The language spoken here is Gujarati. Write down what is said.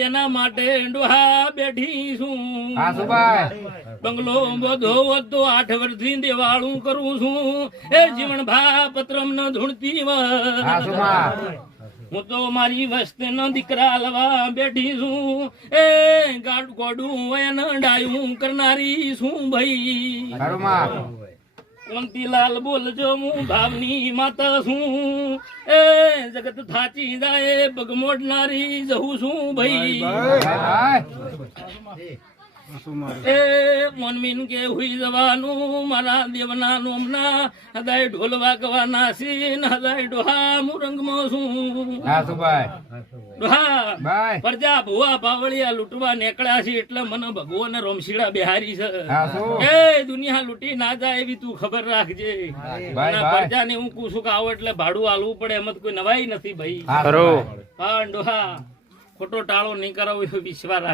એના માટે ડોહા બેઠી છું હા સુભાઈ બંગલો બધો વધતો 8 વર્ષથી દેવાળું કરું છું એ જીવન ભા પત્રમ ન ધૂણતી હા સુભાઈ હું તો મારી વસ્તી નો દીકરા લવા બેઠી છું એ ગોડું વયન ડાયું કરનારી છું ભાઈ ખરું માં કોંતીલાલ બોલજો હું ભાવની માતા છું એ જગત થાચી જાય પગ મોડનારી જવું છું ભાઈ એ મોનમીન કે હુઈ જવાનું મારા દેવના નોમના હદાય ઢોલ વાગવાના સીન હદાય ડોહા મુરંગમાં છું હા સુભાઈ ડોહા બાય પ્રજા ભુવા પાવળિયા લૂંટવા નીકળ્યા છે એટલે મને ભગવાન રોમશીડા બિહારી છે હા શું એ દુનિયા લૂંટી ના જાય એવી તું ખબર રાખજે બાય પ્રજાને હું કુશું કે આવો એટલે ભાડું આલવું પડે એમ તો કોઈ નવાઈ નથી ભાઈ હા ખરું હા ડોહા ખોટો ટાળો નહીં કરાવો એવો વિશ્વાસ રાખ